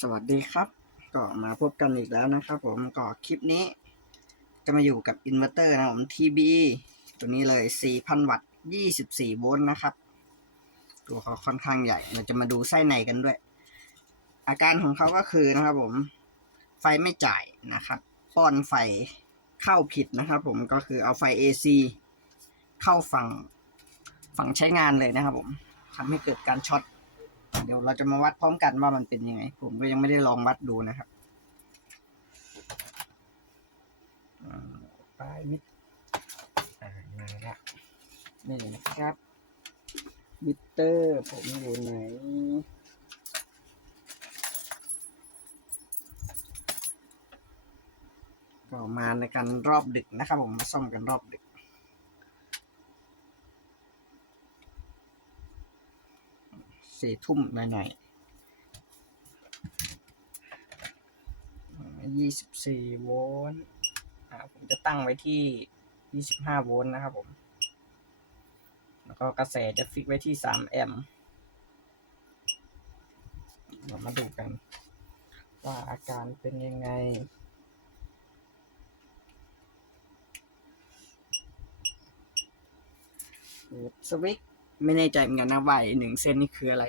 สวัสดีครับ ก็มาพบกันอีกแล้วนะครับ ผมก็คลิปนี้ จะมาอยู่กับอินเวอร์เตอร์นะผม TB ตัวนี้เลย 4,000 วัตต์ 24 โวลต์นะครับ ตัวเขาค่อนข้างใหญ่ เราจะมาดูไส้ในกันด้วย อาการของเขาก็คือนะครับ ผม ไฟไม่จ่ายนะครับ ป้อนไฟเข้าผิดนะครับ ผมก็คือเอาไฟ AC เข้าฝั่งฝั่งใช้งานเลยนะครับ ผมทำให้เกิดการช็อต เดี๋ยวเราจะมาวัดพร้อมกันว่ามันเป็นยังไง ผมก็ยังไม่ได้ลองวัดดูนะครับปลายมิดอ่ามาละนี่นะครับ มิเตอร์ผมอยู่ไหนก็มาในการรอบดึกนะครับผมมาซ่อมกันรอบดึก สี่ทุ่มหน่อยๆยี่สิบสี่โวลต์ผมจะตั้งไว้ที่ยี่สิบห้าโวลต์นะครับผม แล้วก็กระแสจะฟิกไว้ที่สามแอมป์เรามาดูกัน ว่าอาการเป็นยังไงสวิต ไม่แน่ใจเหมือนกันนะว่าหนึ่งเส้นนี่คืออะไร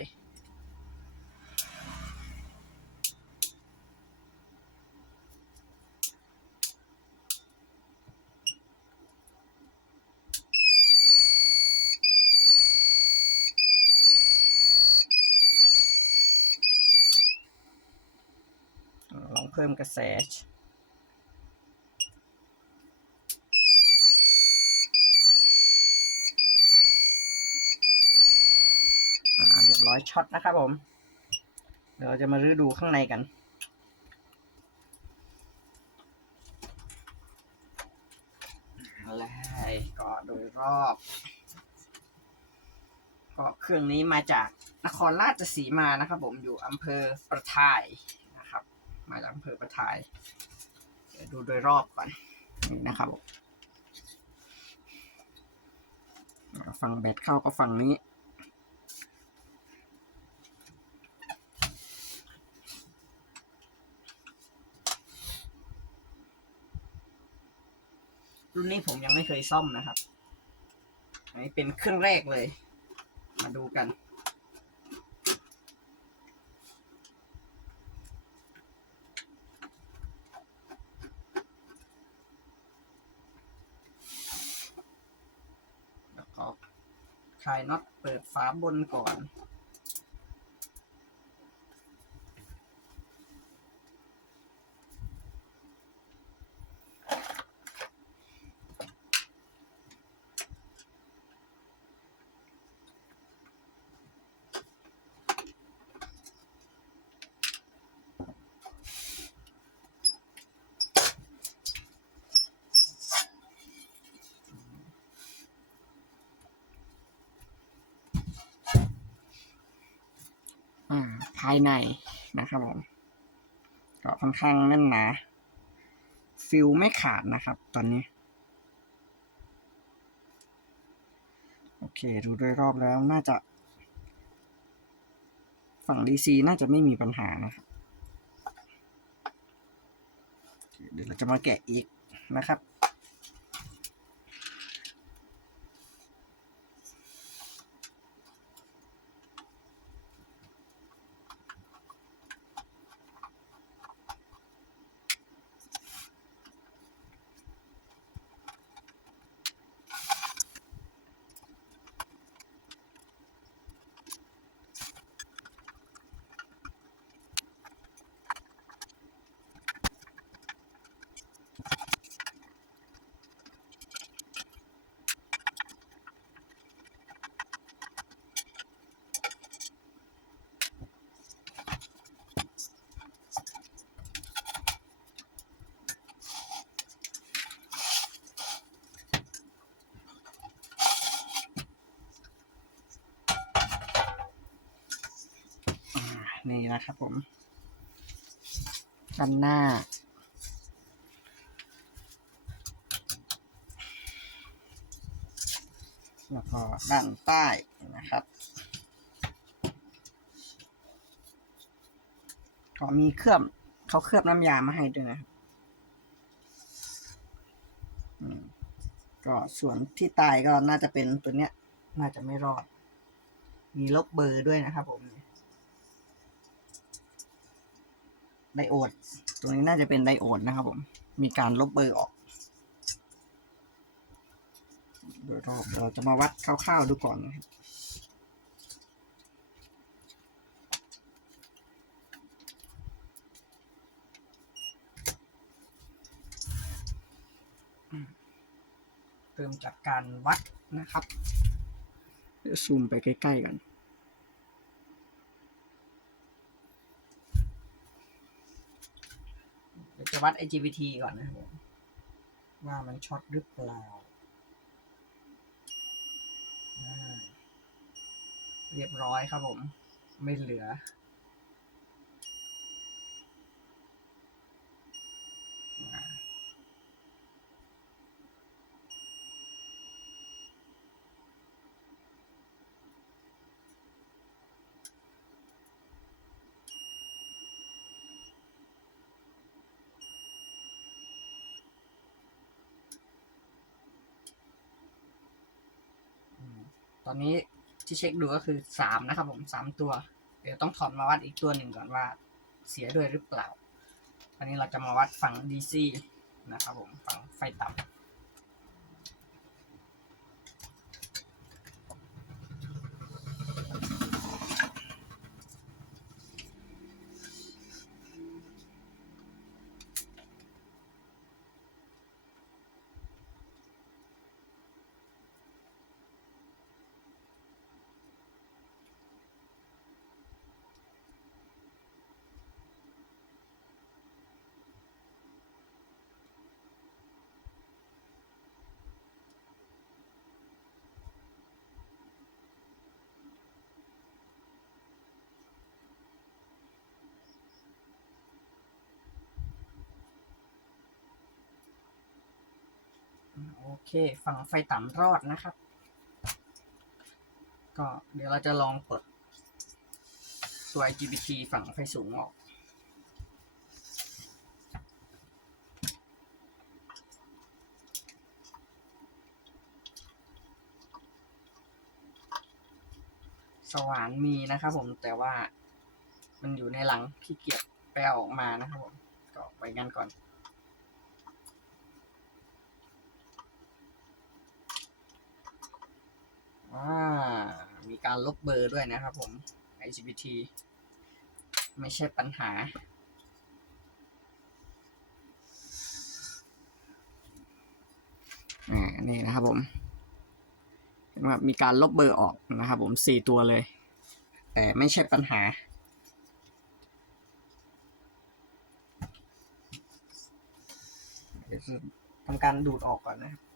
ลองเพิ่มกระแส ร้อยช็อตนะครับผม เดี๋ยวเราจะมารื้อดูข้างในกัน อะไรก็โดยรอบ ก็เครื่องนี้มาจากนครราชสีมานะครับผมอยู่อำเภอประทายนะครับ มาจากอำเภอประทาย เดี๋ยวดูโดยรอบก่อนนี่นะครับผมฝั่งแบตเข้าก็ฝั่งนี้นี้ผมยังไม่ เคยซ่อมนะครับ อันนี้เป็นเครื่องแรกเลย มาดูกัน แล้วก็คลายน็อตเปิดฝาบนก่อน อ่า ภายในนะครับผมก็ค่อนข้างแน่นหนาฟิลไม่ขาดนะครับ ตอนนี้ โอเค ดูโดยรอบแล้วน่าจะ ฝั่ง DC น่าจะไม่มีปัญหานะครับ เดี๋ยวเราจะมาแกะอีกนะครับ อ่า นี่นะครับผมด้านหน้า แล้วก็ด้านใต้นะครับเขามีเคลือบเขาเคลือบน้ำยามาให้ด้วยนะครับก็ส่วนที่ตายก็น่าจะเป็นตัวเนี้ย น่าจะไม่รอด มีลบเบอร์ด้วยนะครับผม ไดโอด ตัวนี้น่าจะเป็นไดโอดนะครับผม มีการลบเบอร์ออกโดยรอบเราจะมาวัดคร่าวๆดูก่อนนะครับเริ่มจากการวัดนะครับเดี๋ยวซูมไปใกล้ ๆ กัน เดี๋ย วัด IGBT ก่อนนะครับผมว่ามันช็อตหรือเปล่า เรียบร้อยครับผม ไม่เหลือ ตอนนี้ที่เช็คดูก็คือสามนะครับผมสามตัว เดี๋ยวต้องถอดมาวัดอีกตัวหนึ่งก่อนว่าเสียด้วยหรือเปล่าอันนี้เราจะมาวัดฝั่ง DC นะครับผมฝั่งไฟต่ำ โอเคฝั่งไฟต่ำรอดนะครับ ก็เดี๋ยวเราจะลองเปิดตัว IGBT ฝั่งไฟสูงออกสว่านมีนะครับผมแต่ว่ามันอยู่ในหลังที่เกียจไปเอออกมานะครับผมก็ไว้งั้นก่อน อ่า มีการลบเบอร์ด้วยนะครับผม IGBT ไม่ใช่ปัญหา อ่า นี่นะครับผมเห็นว่ามีการลบเบอร์ออกนะครับผมสี่ตัวเลย แต่ไม่ใช่ปัญหาทำการดูดออกก่อนนะครับ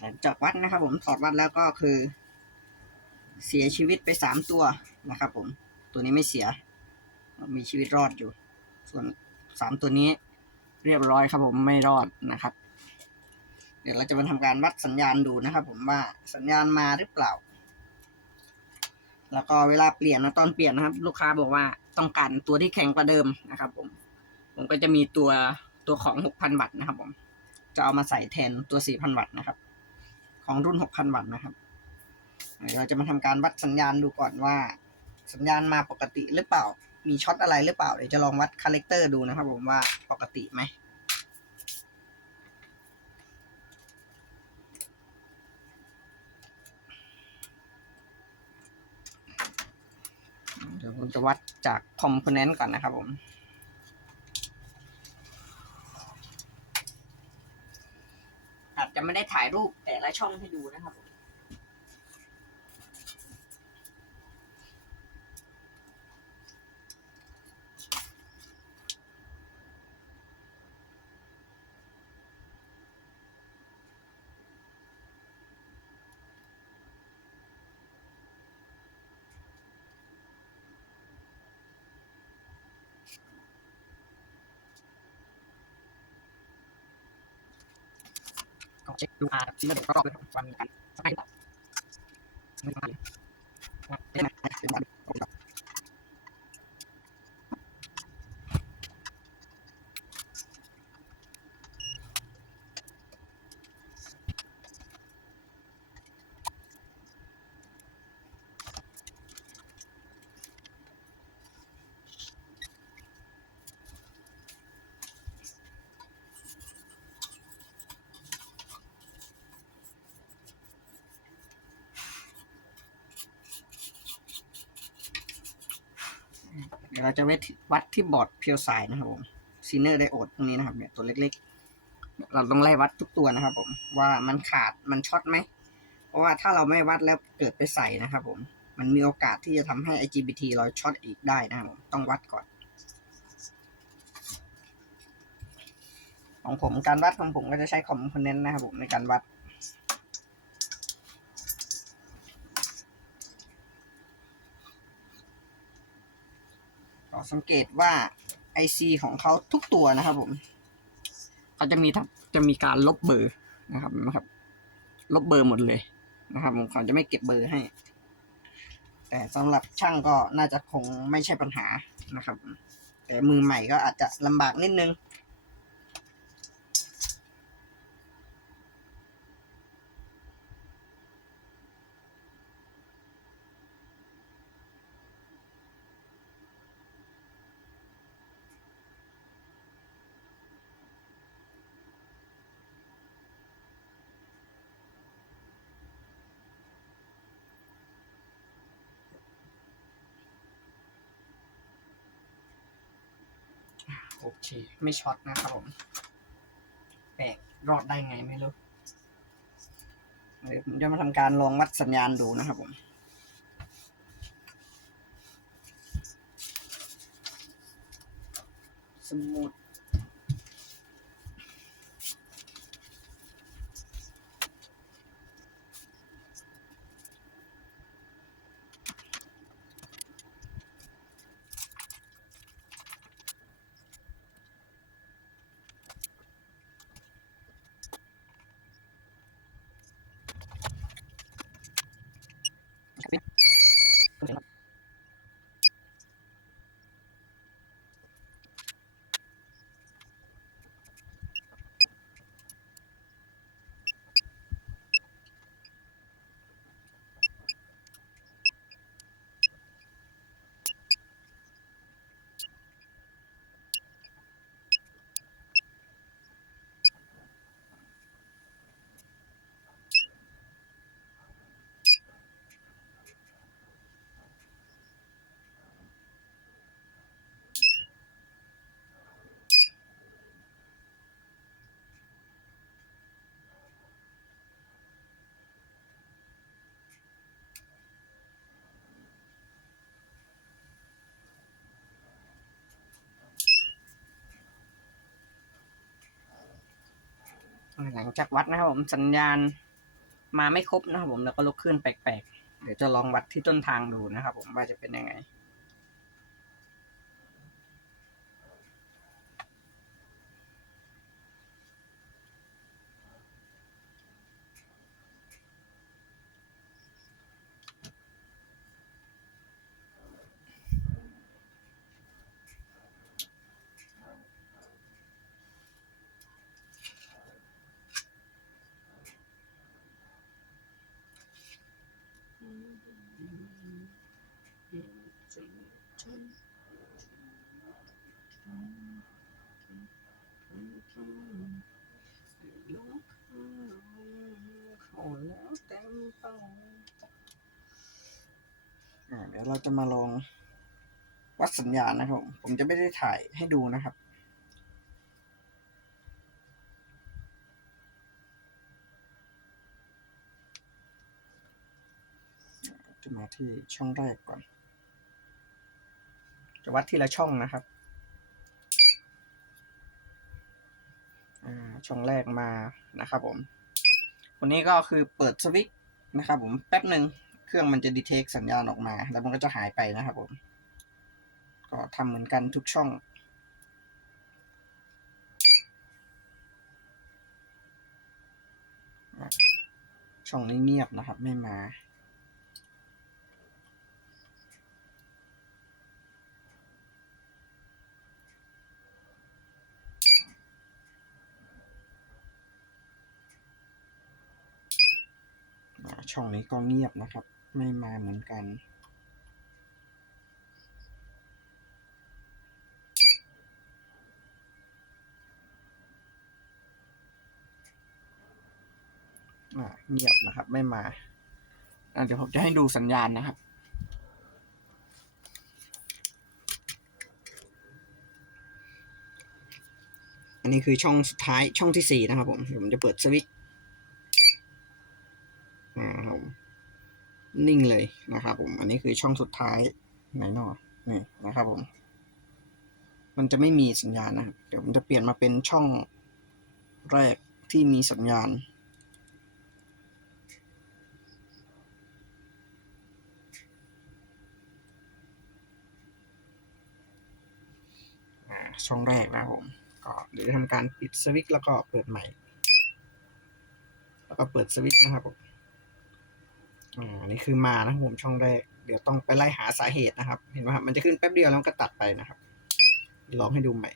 หลังจากวัดนะครับ ผมถอดวัดแล้วก็คือ เสียชีวิตไปสามตัวนะครับ ผม ตัวนี้ไม่เสีย มีชีวิตรอดอยู่ ส่วนสามตัวนี้เรียบร้อยครับ ผมไม่รอดนะครับ เดี๋ยวเราจะมาทำการวัดสัญญาณดูนะครับ ผมว่าสัญญาณมาหรือเปล่า แล้วก็เวลาเปลี่ยนนะตอนเปลี่ยนนะครับ ลูกค้าบอกว่าต้องการตัวที่แข็งกว่าเดิมนะครับ ผม ผมก็จะมีตัวตัวของหกพันวัตต์นะครับ ผม จะเอามาใส่แทนตัวสี่พันวัตต์นะครับ ของรุ่นหกพันวัตต์นะครับเดี๋ยวเราจะมาทำการวัดสัญญาณดูก่อนว่า สัญญาณมาปกติหรือเปล่า มีช็อตอะไรหรือเปล่า เดี๋ยวจะลองวัดคาแรคเตอร์ดูนะครับผมว่าปกติไหมเดี๋ยวผมจะวัดจากคอมโพเนนต์ก่อนนะครับผม อาจจะไม่ได้ถ่ายรูปแต่ละช่องให้ดูนะครับผม เช็คดูอาซีนเด็กรอบเลยครับวันกันสบายต่อไม่มาเลยนไงเป็นวัน เดี๋ ยวเราจะวัดที่บอร์ดเพียวไซนะครับผมซีเนอร์ไดโอดตรงนี้นะครับเนี่ยตัวเล็กๆ เราต้องไล่วัดทุกตัวนะครับ ผมว่ามันขาดมันช็อตไหม เพราะว่าถ้าเราไม่วัดแล้วเกิดไปใส่นะครับผมมันมีโอกาสที่จะทำให้ IGBT เราช็อตอีกได้นะครับผมต้องวัดก่อน ของผมการวัดของผมก็จะใช้คอมโพเนนต์นะครับผมในการวัด สังเกตว่า IC ของเขาทุกตัวนะครับผมเขาจะมีทำจะมีการลบเบอร์นะครับนะครับ ลบเบอร์หมดเลยนะครับผมเขาจะไม่เก็บเบอร์ให้ แต่สำหรับช่างก็น่าจะคงไม่ใช่ปัญหานะครับ แต่มือใหม่ก็อาจจะลำบากนิดนึง ไม่ช็อตนะครับผม แปลกรอดได้ไงไม่รู้เดี๋ยวผมจะมาทำการลองวัดสัญญาณดูนะครับผมสมุด หลังจากวัดนะครับผมสัญญาณมาไม่ครบนะครับผมแล้วก็ลุกขึ้นแปลกเดี๋ยวจะลองวัดที่ต้นทางดูนะครับผมว่าจะเป็นยังไง เดี๋ยวเราจะมาลองวัดสัญญาณนะครับ ผมจะไม่ได้ถ่ายให้ดูนะครับจะมาที่ช่องแรกก่อน จะวัดทีละช่องนะครับอ่าช่องแรกมานะครับผมวันนี้ก็คือเปิดสวิตช์นะครับผมแป๊บหนึ่งเครื่องมันจะดีเทคสัญญาณออกมา แล้วมันก็จะหายไปนะครับผม ก็ทำเหมือนกันทุกช่องช่องนี้เงียบนะครับ ไม่มา ช่องนี้ก็เงียบนะครับ ไม่มาเหมือนกัน เงียบนะครับ ไม่มาเดี๋ยวผมจะให้ดูสัญญาณนะครับอันนี้คือช่องสุดท้ายช่องที่สี่นะครับผมผมจะเปิดสวิตช์ อ่าครับผม นิ่งเลยนะครับผม อันนี้คือช่องสุดท้ายไหนหนอนี่นะครับผม มันจะไม่มีสัญญาณนะเดี๋ยวผมจะเปลี่ยนมาเป็นช่องแรกที่มีสัญญาณอ่าช่องแรกนะผม ก็เดี๋ยวจะทำการปิดสวิตช์แล้วก็เปิดใหม่ แล้วก็เปิดสวิตช์นะครับผม อ่าอันนี้คือมานะครับผมช่องแรก เดี๋ยวต้องไปไล่หาสาเหตุนะครับ เห็นไหมครับ มันจะขึ้นแป๊บเดียวแล้วก็ตัดไปนะครับ ลองให้ดูใหม่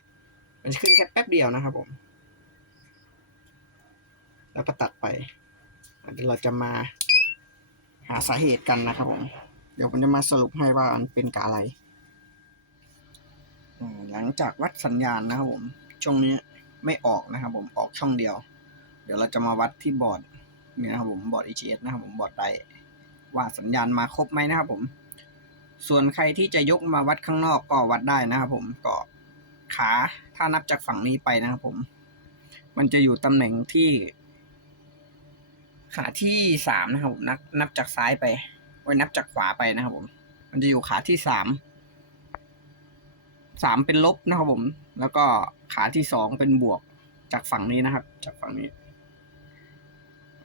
มันจะขึ้นแค่แป๊บเดียวนะครับผม แล้วก็ตัดไปเดี๋ยวเราจะมาหาสาเหตุกันนะครับผม เดี๋ยวผมจะมาสรุปให้ว่ามันเป็นกะอะไรอืมหลังจากวัดสัญญาณนะครับผม ช่องนี้ไม่ออกนะครับผม ออกช่องเดียว เดี๋ยวเราจะมาวัดที่บอร์ดนี่นะครับผม บอร์ด EGS นะครับผม บอร์ดได ว่าสัญญาณมาครบไหมนะครับผม ส่วนใครที่จะยกมาวัดข้างนอกก็วัดได้นะครับผมก็ขาถ้านับจากฝั่งนี้ไปนะครับผม มันจะอยู่ตำแหน่งที่ ขาที่สามนะครับผมนับนับจากซ้ายไปไว้นับจากขวาไปนะครับผม มันจะอยู่ขาที่สามสามเป็นลบนะครับผม แล้วก็ขาที่สองเป็นบวกจากฝั่งนี้นะครับ จากฝั่งนี้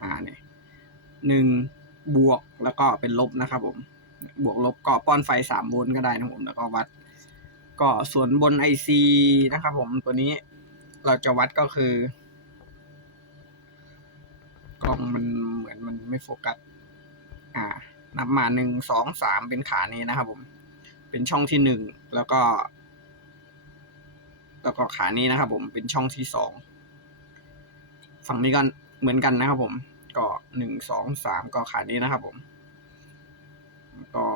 อ่าเนี่ยหนึ่ง บวกแล้วก็เป็นลบนะครับผม บวกลบก็ป้อนไฟสามโวลต์ก็ได้นะผมแล้วก็วัด ก็ส่วนบนไอซีนะครับผมตัวนี้เราจะวัดก็คือกล้องมันเหมือนมันไม่โฟกัส อ่า นับมาหนึ่งสองสามเป็นขานี้นะครับผม เป็นช่องที่หนึ่งแล้วก็ แล้วก็ขานี้นะครับผมเป็นช่องที่สองฝั่งนี้ก็เหมือนกันนะครับผม ก็หนึ่งสองสามก็ขานี้นะครับผมก็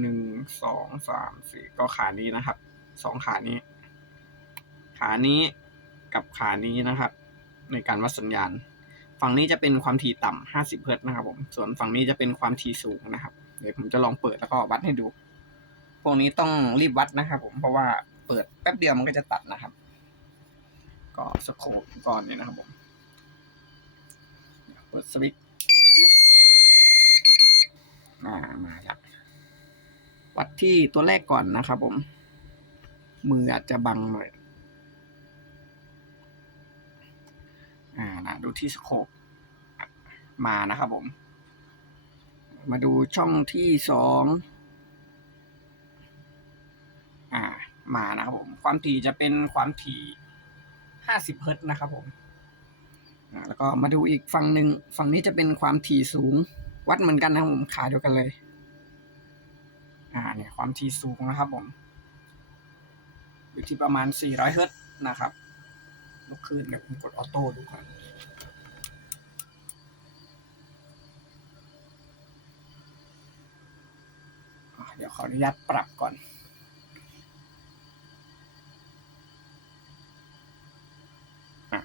หนึ่งสองสามสี่ก็ขานี้นะครับสองขานี้ ขานี้กับขานี้นะครับ ในการวัดสัญญาณ ฝั่งนี้จะเป็นความถี่ต่ำห้าสิบเฮิรตซ์นะครับผมส่วนฝั่งนี้จะเป็นความถี่สูงนะครับ เดี๋ยวผมจะลองเปิดแล้วก็วัดให้ดู พวกนี้ต้องรีบวัดนะครับ ผมเพราะว่าเปิดแป๊บเดียวมันก็จะตัดนะครับ ก็สโคปก่อนเนี่ยนะครับผม ดสวิตช์อ่ามาแล้ววัดที่ตัวแรกก่อนนะครับผม มืออาจจะบังหน่อยอ่านะดูที่สโคปมานะครับผม มาดูช่องที่สองอ่ามานะครับผม ความถี่จะเป็นความถี่ห้าสิบเฮิร์ตนะครับผม แล้วก็มาดูอีกฝั่งหนึ่งฝั่งนี้จะเป็นความถี่สูง วัดเหมือนกันนะผมขาเดียวกันเลย อ่าเนี่ยความถี่สูงนะครับผมอยู่ที่ประมาณสี่ร้อยเฮิรตซ์นะครับลุกขึ้นเดี๋ยผมกดออโต้ดูก่อนเดี๋ยวขออนุญาตปรับก่อน อะ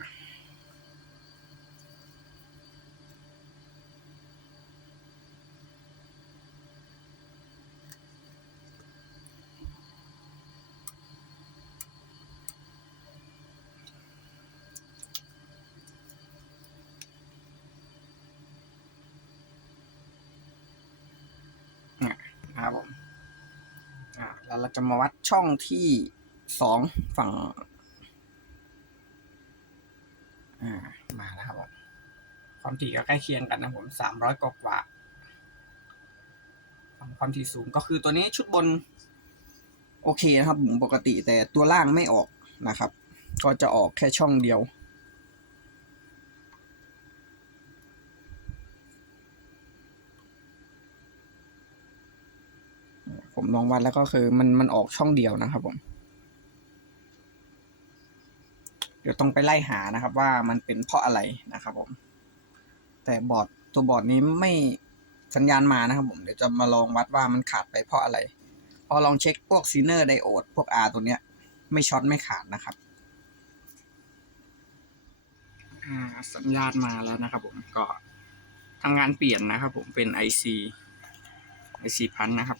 นะครับผมอ่าแล้วเราจะมาวัดช่องที่สองฝั่งอ่ามาแล้วครับผมความถี่ก็ใกล้เคียงกันนะผมสามร้อยกว่าความถี่สูงก็คือตัวนี้ชุดบน โอเคนะครับผมปกติแต่ตัวล่างไม่ออกนะครับ ก็จะออกแค่ช่องเดียว ผมลองวัดแล้วก็คือมันมันออกช่องเดียวนะครับผม เดี๋ยวต้องไปไล่หานะครับว่ามันเป็นเพราะอะไรนะครับผม แต่บอร์ดตัวบอร์ดนี้ไม่สัญญาณมานะครับผม เดี๋ยวจะมาลองวัดว่ามันขาดไปเพราะอะไร พอลองเช็คพวกซีเนอร์ไดโอดพวก R ตัวเนี้ย ไม่ช็อตไม่ขาดนะครับสัญญาณมาแล้วนะครับผมก็ทำงานเปลี่ยนนะครับผมเป็น IC IC พันนะครับ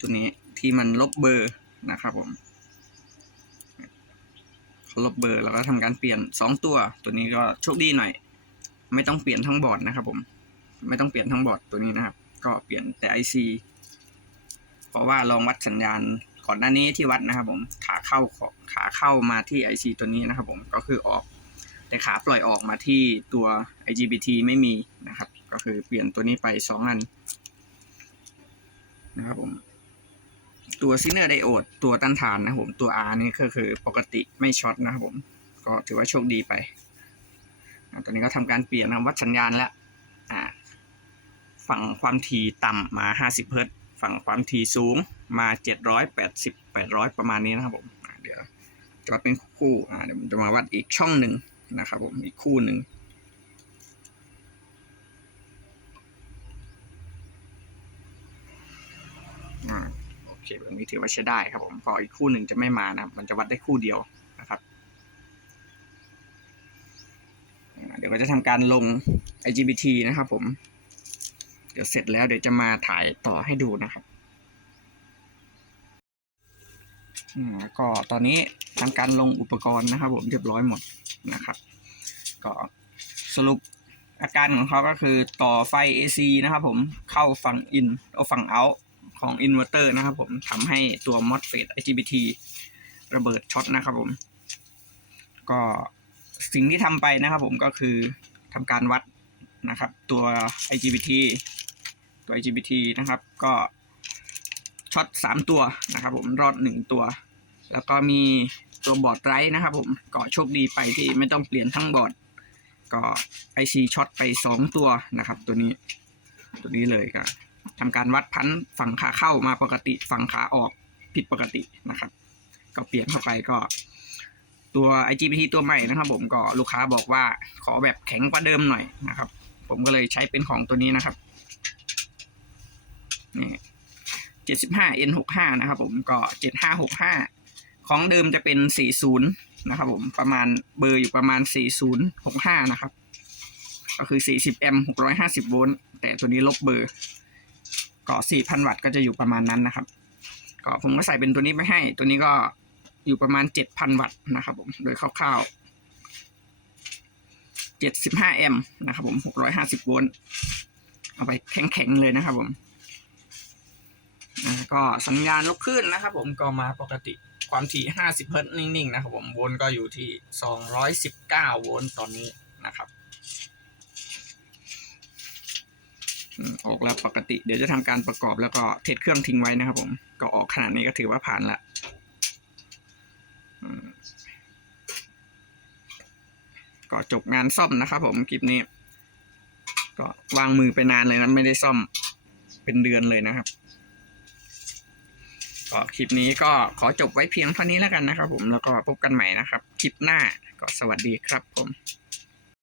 ตัวนี้ที่มันลบเบอร์นะครับผมเขาลบเบอร์แล้วก็ทำการเปลี่ยนสองตัว ตัวนี้ก็โชคดีหน่อย ไม่ต้องเปลี่ยนทั้งบอร์ดนะครับผม ไม่ต้องเปลี่ยนทั้งบอร์ดตัวนี้นะครับ ก็เปลี่ยนแต่ IC เพราะว่าลองวัดสัญญาณก่อนหน้านี้ที่วัดนะครับ ผมขาเข้าของขาเข้ามาที่ IC ตัวนี้นะครับ ผมก็คือออก แต่ขาปล่อยออกมาที่ตัว IGBT ไม่มีนะครับ ก็คือเปลี่ยนตัวนี้ไปสองอันนะครับผม ตัวซิเนอร์ไดโอดตัวต้านทานนะผม ตัว R นี่ก็คือปกติไม่ช็อตนะครับผม ก็ถือว่าโชคดีไปอตอนนี้ก็ทำการเปลี่ยนนะวัดสัญญาณแล้วฝั่งความถี่ต่ำมา 50 เฮิรตซ์ฝั่งความถี่สูงมา 780 800 ประมาณนี้นะครับผม เดี๋ยวจะวัดเป็นคู่เดี๋ยวผมจะมาวัดอีกช่องหนึ่งนะครับผม อีกคู่หนึ่งอ่า เคแบบนี้ถือว่าใช้ได้ครับผมพออีกคู่หนึ่งจะไม่มานะครับ มันจะวัดได้คู่เดียวนะครับเดี๋ยวก็จะทำการลง IGBT นะครับผม เดี๋ยวเสร็จแล้วเดี๋ยวจะมาถ่ายต่อให้ดูนะครับอืมแล้วก็ตอนนี้ทำการลงอุปกรณ์นะครับผมเรียบร้อยหมดนะครับ ก็สรุปอาการของเขาก็คือต่อไฟ AC นะครับผมเข้าฝั่ง in เอาฝั่ง out ของอินเวอร์เตอร์นะครับผมทำให้ตัว MOSFET IGBT ระเบิดช็อตนะครับผม ก็สิ่งที่ทำไปนะครับผมก็คือทำการวัดนะครับตัว IGBT ตัว IGBT นะครับก็ช็อตสามตัวนะครับผมรอดหนึ่งตัว แล้วก็มีตัวบอร์ดไรท์นะครับผมก็โชคดีไปที่ไม่ต้องเปลี่ยนทั้งบอร์ด ก็ IC ช็อตไปสองตัวนะครับ ตัวนี้ตัวนี้เลยก็ ทำการวัดพันฝั่งขาเข้ามาปกติฝั่งขาออกผิดปกตินะครับ ก็เปลี่ยนเข้าไปก็ ตัว IGBT ตัวใหม่นะครับ ผมก็ลูกค้าบอกว่าขอแบบแข็งกว่าเดิมหน่อยนะครับ ผมก็เลยใช้เป็นของตัวนี้นะครับนี่75 N65 นะครับ ผมก็7565ของเดิมจะเป็น40นะครับ ผมประมาณเบอร์อยู่ประมาณ4065นะครับ ก็คือ40แอมป์650โวลต์แต่ตัวนี้ลบเบอร์ ก็4,000 วัตต์ก็จะอยู่ประมาณนั้นนะครับ ก็ผมก็ใส่เป็นตัวนี้ไปให้ ตัวนี้ก็อยู่ประมาณ 7,000 วัตต์นะครับผม โดยคร่าวๆ 75 แอมป์นะครับผม 650 โวลต์ เอาไปแข็งๆ เลยนะครับผม ก็สัญญาณลบขึ้นนะครับผม ก็มาปกติความถี่ 50 เฮิรตซ์นิ่งๆ นะครับผม โวลต์ก็อยู่ที่ 219 โวลต์ตอนนี้นะครับ ออกแล้วปกติ เดี๋ยวจะทำการประกอบแล้วก็เทสเครื่องทิ้งไว้นะครับ ผม ก็ออกขนาดนี้ก็ถือว่าผ่านละก็จบงานซ่อมนะครับผมคลิปนี้ ก็วางมือไปนานเลยนะไม่ได้ซ่อมเป็นเดือนเลยนะครับก็คลิปนี้ก็ขอจบไว้เพียงเท่านี้แล้วกันนะครับผมแล้วก็พบกันใหม่นะครับ คลิปหน้าก็สวัสดีครับผม